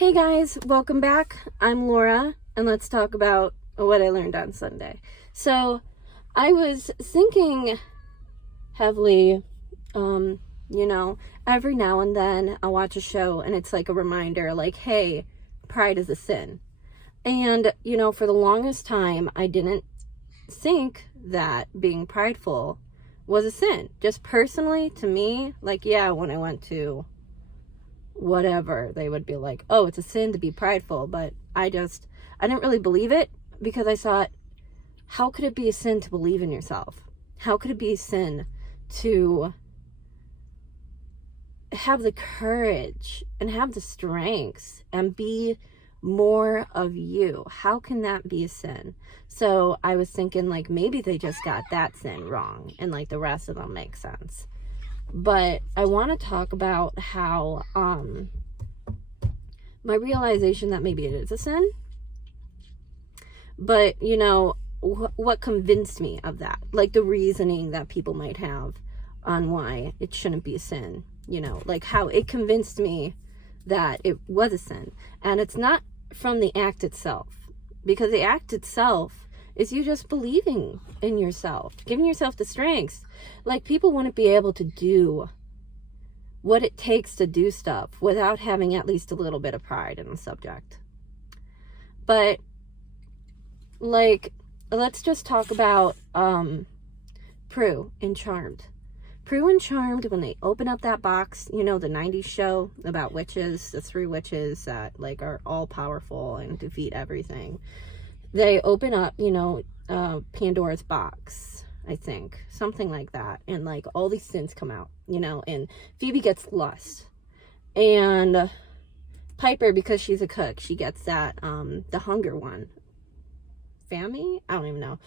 Hey guys, welcome back. I'm Laura, and let's talk about what I learned on Sunday. So, I was thinking heavily, every now and then I'll watch a show and it's like a reminder, like, hey, pride is a sin. And, for the longest time, I didn't think that being prideful was a sin. Just personally, to me, like, yeah, when I went to whatever, they would be like, oh, it's a sin to be prideful. But I didn't really believe it, because I thought, how could it be a sin to believe in yourself? How could it be a sin to have the courage and have the strength and be more of you? How can that be a sin? So I was thinking, like, maybe they just got that sin wrong and like the rest of them make sense. But I want to talk about how my realization that maybe it is a sin, but what convinced me of that, like the reasoning that people might have on why it shouldn't be a sin, like how it convinced me that it was a sin. And it's not from the act itself, because the act itself is you just believing in yourself, giving yourself the strength. Like, people wouldn't be able to do what it takes to do stuff without having at least a little bit of pride in the subject. But, like, let's just talk about Prue in Charmed. Prue and Charmed, when they open up that box, the 90s show about witches, the 3 witches that, like, are all powerful and defeat everything. They open up, Pandora's box, I think, something like that. And, like, all these sins come out, and Phoebe gets lust. And Piper, because she's a cook, she gets that, the hunger one. Famine? I don't even know.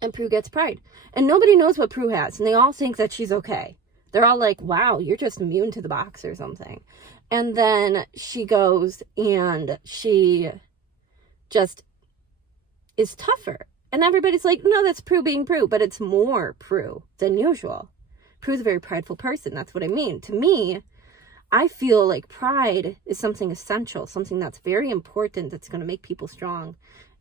And Prue gets pride. And nobody knows what Prue has. And they all think that she's okay. They're all like, wow, you're just immune to the box or something. And then she goes and she just is tougher. And everybody's like, no, that's Prue being Prue. But it's more Prue than usual. Prue's a very prideful person. That's what I mean. To me, I feel like pride is something essential, something that's very important, that's going to make people strong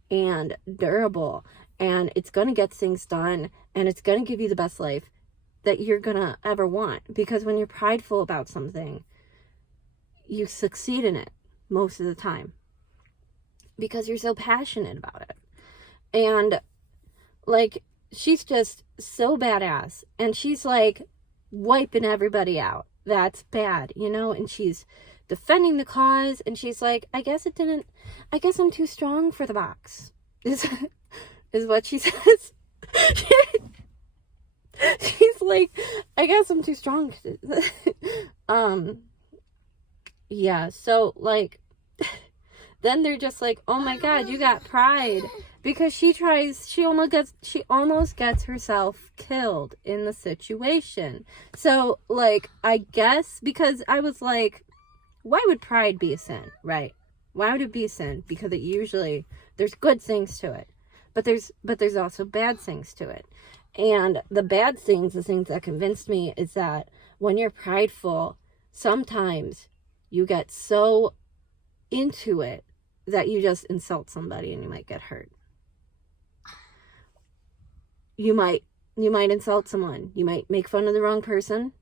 and durable. And it's going to get things done. And it's going to give you the best life that you're going to ever want. Because when you're prideful about something, you succeed in it most of the time, because you're so passionate about it. And, like, she's just so badass, and she's like wiping everybody out that's bad, and she's defending the cause, and she's like, I guess I'm too strong for the box, is what she says. She's like, I guess I'm too strong. Yeah, so, like, then they're just like, oh my god, you got pride. Because she almost gets herself killed in the situation. So, like, I guess, because I was like, why would pride be a sin, right? Why would it be a sin? Because it usually, there's good things to it. But there's also bad things to it. And the bad things, the things that convinced me, is that when you're prideful, sometimes you get so into it that you just insult somebody and you might get hurt. You might insult someone. You might make fun of the wrong person.